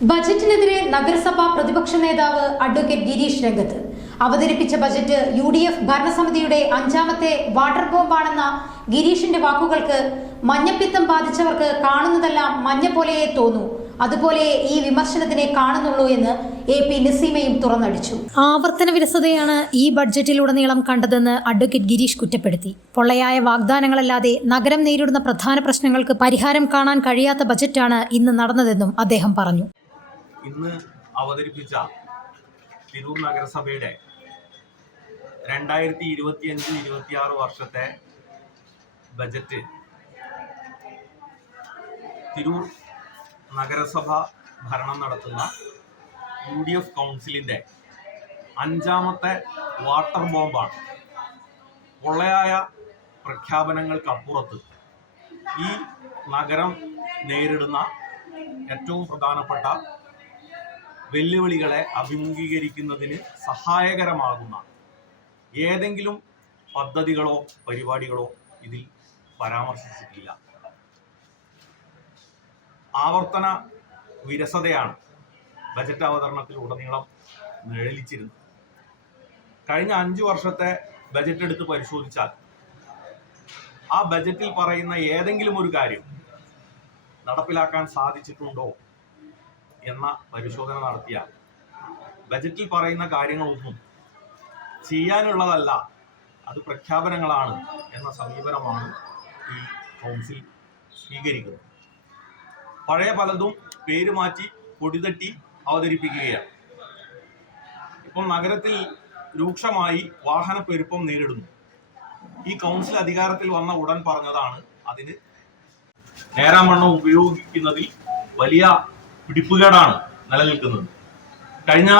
ബജറ്റിനെതിരെ നഗരസഭാ പ്രതിപക്ഷ നേതാവ് അഡ്വക്കേറ്റ് ഗിരീഷ് രംഗത്ത്. അവതരിപ്പിച്ച ബജറ്റ് UDF ഭരണസമിതിയുടെ 5ാമത്തെ വാട്ടർ ബോംബാണെന്ന ഗിരീഷിന്റെ വാക്കുകൾക്ക് മഞ്ഞപ്പിത്തം ബാധിച്ചവർക്ക് കാണുന്നതെല്ലാം മഞ്ഞ പോലെയേ തോന്നൂ, അതുപോലെ ഈ വിമർശനത്തിനെ കാണുന്നുള്ളൂ എന്ന് AP നസീമയും തുറന്നടിച്ചു. ആവർത്തന വിരസതയാണ് ഈ ബഡ്ജറ്റിലുടനീളം കണ്ടതെന്ന് അഡ്വക്കേറ്റ് ഗിരീഷ് കുറ്റപ്പെടുത്തി. പൊള്ളയായ വാഗ്ദാനങ്ങളല്ലാതെ നഗരം നേരിടുന്ന പ്രധാന പ്രശ്നങ്ങൾക്ക് പരിഹാരം കാണാൻ കഴിയാത്ത ബജറ്റാണ് ഇന്ന് നടന്നതെന്നും അദ്ദേഹം പറഞ്ഞു. ഇന്ന് അവതരിപ്പിച്ച തിരൂർ നഗരസഭയുടെ 2025-26 വർഷത്തെ ബജറ്റ് തിരൂർ നഗരസഭ ഭരണം നടത്തുന്ന UDF കൗൺസിലിൻ്റെ 5ാമത്തെ വാട്ടർ ബോംബാണ്. പൊള്ളയായ പ്രഖ്യാപനങ്ങൾക്കപ്പുറത്ത് ഈ നഗരം നേരിടുന്ന ഏറ്റവും പ്രധാനപ്പെട്ട വെല്ലുവിളികളെ അഭിമുഖീകരിക്കുന്നതിന് സഹായകരമാകുന്ന ഏതെങ്കിലും പദ്ധതികളോ പരിപാടികളോ ഇതിൽ പരാമർശിച്ചിട്ടില്ല. ആവർത്തന വിരസതയാണ് ബജറ്റ് അവതരണത്തിൽ ഉടനീളം നിഴലിച്ചിരുന്നത്. കഴിഞ്ഞ 5 വർഷത്തെ ബജറ്റ് എടുത്ത് പരിശോധിച്ചാൽ ആ ബജറ്റിൽ പറയുന്ന ഏതെങ്കിലും ഒരു കാര്യം നടപ്പിലാക്കാൻ സാധിച്ചിട്ടുണ്ടോ എന്ന പരിശോധന നടത്തിയാൽ ബജറ്റിൽ പറയുന്ന കാര്യങ്ങളൊന്നും ചെയ്യാനുള്ളതല്ല, അത് പ്രഖ്യാപനങ്ങളാണ് എന്ന സമീപനമാണ് ഈ കൗൺസിൽ സ്വീകരിക്കുന്നത്. പഴയ പലതും പേര് മാറ്റി പൊടിതട്ടി അവതരിപ്പിക്കുകയാണ്. ഇപ്പം നഗരത്തിൽ രൂക്ഷമായി വാഹനപ്പെരുപ്പം നേരിടുന്നു. ഈ കൗൺസിൽ അധികാരത്തിൽ വന്ന ഉടൻ പറഞ്ഞതാണ് അതിന് നേരാമണ്ണം ഉപയോഗിക്കുന്നതിൽ വലിയ പിടിപ്പുകേടാണ് നിലനിൽക്കുന്നത്. കഴിഞ്ഞ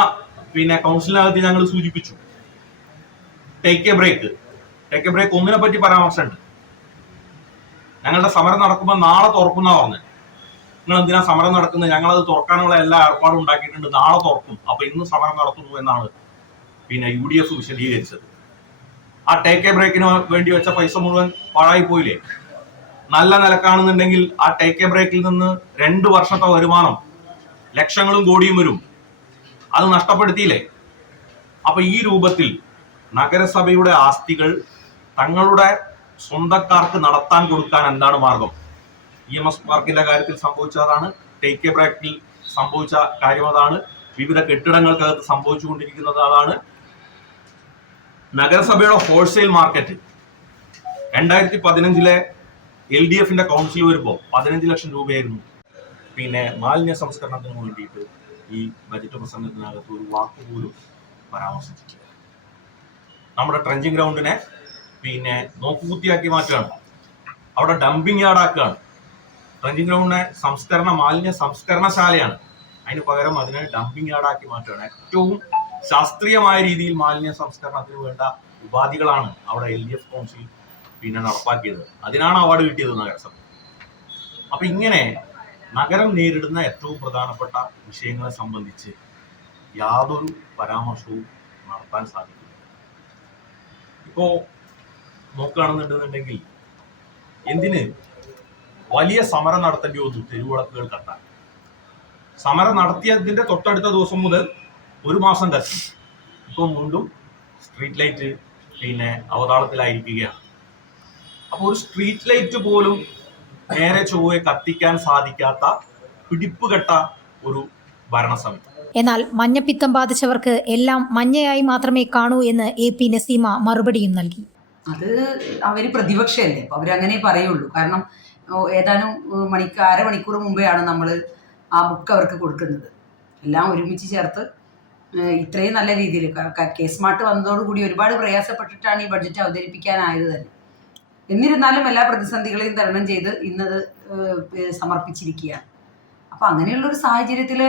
കൗൺസിലിനകത്ത് ഞങ്ങൾ സൂചിപ്പിച്ചു, ടേക്ക് എ ബ്രേക്ക് ഒന്നിനെ പറ്റി പരാമർശമുണ്ട്. ഞങ്ങളുടെ സമരം നടക്കുമ്പോൾ നാളെ തുറക്കുന്ന പറഞ്ഞത്. നിങ്ങൾ എന്തിനാ സമരം നടക്കുന്നത്? ഞങ്ങളത് തുറക്കാനുള്ള എല്ലാ ഏർപ്പാടും ഉണ്ടാക്കിയിട്ടുണ്ട്, നാളെ തുറക്കും, അപ്പൊ ഇന്ന് സമരം നടത്തുന്നു എന്നാണ് UDF വിശദീകരിച്ചത്. ആ ടേക്ക് എ ബ്രേക്കിന് വേണ്ടി വെച്ച പൈസ മുഴുവൻ പാഴായി പോയില്ലേ? നല്ല നിലക്കാണെന്നുണ്ടെങ്കിൽ ആ ടേക്ക് എ ബ്രേക്കിൽ നിന്ന് 2 വർഷത്തെ വരുമാനം ലക്ഷങ്ങളും കോടിയും വരും. അത് നഷ്ടപ്പെടുത്തിയില്ലേ? അപ്പൊ ഈ രൂപത്തിൽ നഗരസഭയുടെ ആസ്തികൾ തങ്ങളുടെ സ്വന്തക്കാർക്ക് നടത്താൻ കൊടുക്കാൻ എന്താണ് മാർഗം? EMS പാർക്കിന്റെ കാര്യത്തിൽ സംഭവിച്ചതാണ്, ടേക്ക് എ ബ്രേക്കിൽ സംഭവിച്ച കാര്യം അതാണ്, വിവിധ കെട്ടിടങ്ങൾക്കകത്ത് സംഭവിച്ചുകൊണ്ടിരിക്കുന്നത് അതാണ്. നഗരസഭയുടെ ഹോൾസെയിൽ മാർക്കറ്റ് 2015 LDFന്റെ കൗൺസിൽ വരുമ്പോൾ 15 ലക്ഷം രൂപയായിരുന്നു. മാലിന്യ സംസ്കരണത്തിന് വേണ്ടിയിട്ട് ഈ ബജറ്റ് പ്രസംഗത്തിനകത്ത് ഒരു വാക്കുപോലും പരാമർശിച്ചിട്ടില്ല. നമ്മുടെ ട്രെഞ്ചിങ് ഗ്രൗണ്ടിനെ നോക്കുകുത്തിയാക്കി മാറ്റുകയാണ്, അവിടെ ഡംപിങ് യാർഡാക്കുകയാണ്. ട്രെഞ്ചിങ് ഗ്രൗണ്ടിനെ മാലിന്യ സംസ്കരണശാലയാണ്, അതിന് പകരം അതിനെ ഡംപിങ് യാർഡാക്കി മാറ്റുകയാണ്. ഏറ്റവും ശാസ്ത്രീയമായ രീതിയിൽ മാലിന്യ സംസ്കരണത്തിന് വേണ്ട ഉപാധികളാണ് അവിടെ LDF കൗൺസിൽ നടപ്പാക്കിയത്. അതിനാണ് അവാർഡ് കിട്ടിയത് നഗരസഭ. അപ്പൊ ഇങ്ങനെ നഗരം നേരിടുന്ന ഏറ്റവും പ്രധാനപ്പെട്ട വിഷയങ്ങളെ സംബന്ധിച്ച് യാതൊരു പരാമർശവും നടത്താൻ സാധിക്കില്ല. ഇപ്പോ നോക്കുകയാണെന്നുണ്ടെന്നുണ്ടെങ്കിൽ എന്തിന് വലിയ സമരം നടത്തേണ്ടി വന്നു തെരുവിളക്കുകൾ കത്താൻ? സമരം നടത്തിയതിന്റെ തൊട്ടടുത്ത ദിവസം മുതൽ 1 മാസം കത്തി. ഇപ്പോൾ വീണ്ടും സ്ട്രീറ്റ് ലൈറ്റ് അവതാളത്തിലായിരിക്കുകയാണ്. അപ്പൊ ഒരു സ്ട്രീറ്റ് ലൈറ്റ് പോലും നേരെ ചൊവ്വെ കത്തിക്കാൻ സാധിക്കാത്ത പിടിപ്പുകെട്ട ഒരു ഭരണസമിതി. എന്നാൽ മഞ്ഞപ്പിത്തം ബാധിച്ചവർക്ക് എല്ലാം മഞ്ഞയായി മാത്രമേ കാണൂ എന്ന് AP നസീമ മറുപടിയും നൽകി. അത് അവര് പ്രതിപക്ഷമല്ലേ, അപ്പൊ അവരങ്ങനെ പറയുള്ളൂ. കാരണം ഏതാനും അരമണിക്കൂർ മുമ്പെയാണ് നമ്മൾ ആ ബുക്ക് അവർക്ക് കൊടുക്കുന്നത്. എല്ലാം ഒരുമിച്ച് ചേർത്ത് ഇത്രയും നല്ല രീതിയിൽ കേസ്മാർട്ട് വന്നതോടുകൂടി ഒരുപാട് പ്രയാസപ്പെട്ടിട്ടാണ് ഈ ബഡ്ജറ്റ് അവതരിപ്പിക്കാനായത് തന്നെ. എന്നിരുന്നാലും എല്ലാ പ്രതിസന്ധികളെയും തരണം ചെയ്ത് ഇന്നത് സമർപ്പിച്ചിരിക്കുകയാണ്. അപ്പം അങ്ങനെയുള്ളൊരു സാഹചര്യത്തിൽ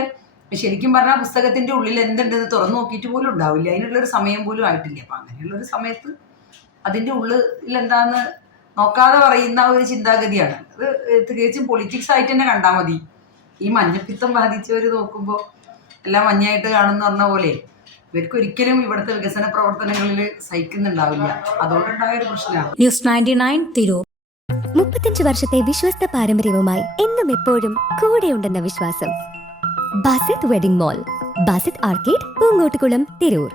ശരിക്കും പറഞ്ഞാൽ പുസ്തകത്തിൻ്റെ ഉള്ളിൽ എന്തുണ്ടെന്ന് തുറന്നു നോക്കിയിട്ട് പോലും ഉണ്ടാവില്ല, അതിനുള്ളൊരു സമയം പോലും ആയിട്ടില്ല. അപ്പം അങ്ങനെയുള്ളൊരു സമയത്ത് അതിൻ്റെ ഉള്ളിൽ എന്താന്ന് നോക്കാതെ പറയുന്ന ഒരു ചിന്താഗതിയാണ്. അത് തികച്ചും പൊളിറ്റിക്സ് ആയിട്ട് തന്നെ കണ്ടാൽ മതി. ഈ മഞ്ഞപ്പിത്തം ബാധിച്ചവർ നോക്കുമ്പോൾ എല്ലാം മഞ്ഞായിട്ട് കാണുന്ന പറഞ്ഞ പോലെ ഇവർക്കൊരിക്കലും ഇവിടുത്തെ വികസന പ്രവർത്തനങ്ങളിൽ സഹിക്കുന്നുണ്ടാവില്ല. അതുകൊണ്ടുണ്ടായ ഒരു പ്രശ്നമാണ്. ന്യൂസ് 99 തിരൂർ. 35 വർഷത്തെ വിശ്വസ്ത പാരമ്പര്യവുമായി എന്നും എപ്പോഴും കൂടെയുണ്ടെന്ന വിശ്വാസം. Basith wedding mall, Basith arcade, Poongottukulam, Tirur.